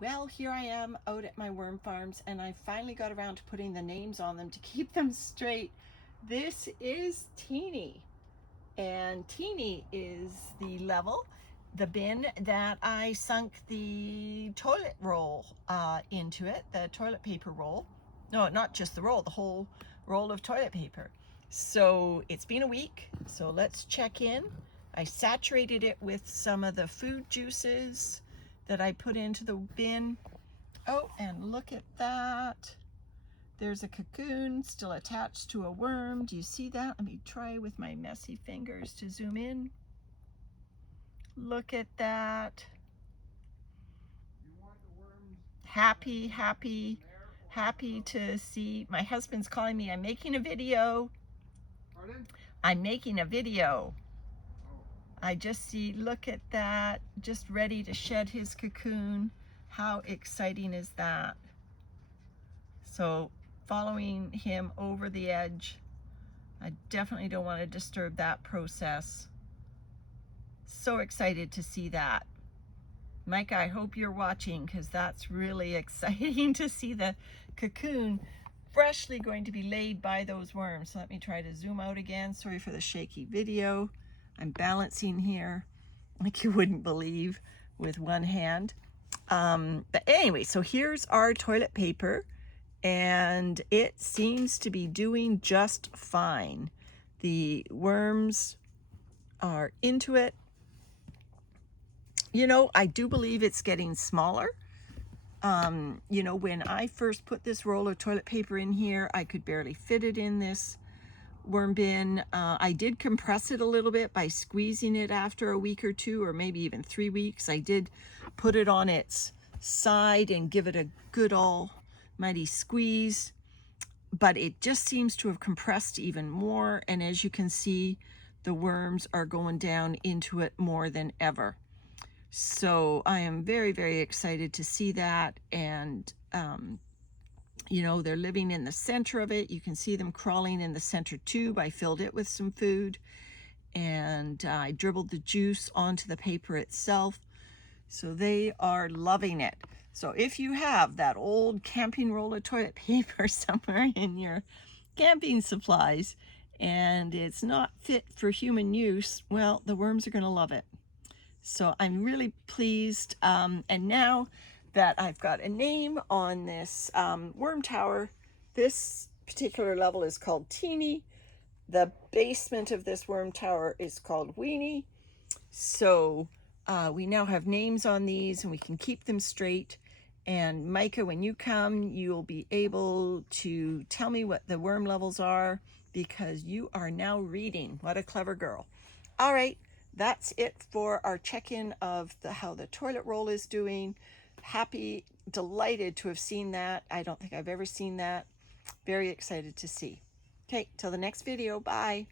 Well, here I am out at my worm farms, and I finally got around to putting the names on them to keep them straight. This is Teenie, and Teenie is the bin that I sunk the toilet roll into it, the toilet paper roll. No, not just the roll, the whole roll of toilet paper. So it's been a week, so let's check in. I saturated it with some of the food juices that I put into the bin. Oh, and look at that. There's a cocoon still attached to a worm. Do you see that? Let me try with my messy fingers to zoom in. Look at that. Happy, happy, happy to see. My husband's calling me. I'm making a video. Pardon? I'm making a video. I just see, look at that, just ready to shed his cocoon. How exciting is that? So following him over the edge, I definitely don't want to disturb that process. So excited to see that. Micah, I hope you're watching, because that's really exciting to see the cocoon freshly going to be laid by those worms. So let me try to zoom out again. Sorry for the shaky video. I'm balancing here like you wouldn't believe with one hand. But anyway, so here's our toilet paper, and it seems to be doing just fine. The worms are into it. You know, I do believe it's getting smaller. You know, when I first put this roll of toilet paper in here, I could barely fit it in this worm bin. I did compress it a little bit by squeezing it after a week or two, or maybe even 3 weeks. I did put it on its side and give it a good almighty squeeze, but it just seems to have compressed even more. And as you can see, the worms are going down into it more than ever. So I am very, very excited to see that. And you know, they're living in the center of it. You can see them crawling in the center tube. I filled it with some food, and I dribbled the juice onto the paper itself. So they are loving it. So if you have that old camping roll of toilet paper somewhere in your camping supplies and it's not fit for human use, well, the worms are going to love it. So I'm really pleased. And now that I've got a name on this worm tower, this particular level is called Teenie. The basement of this worm tower is called Weenie. So we now have names on these, and we can keep them straight. And Micah, when you come, you'll be able to tell me what the worm levels are, because you are now reading. What a clever girl. All right, that's it for our check-in of how the toilet roll is doing. Happy, delighted to have seen that. I don't think I've ever seen that. Very excited to see. Okay, till the next video. Bye.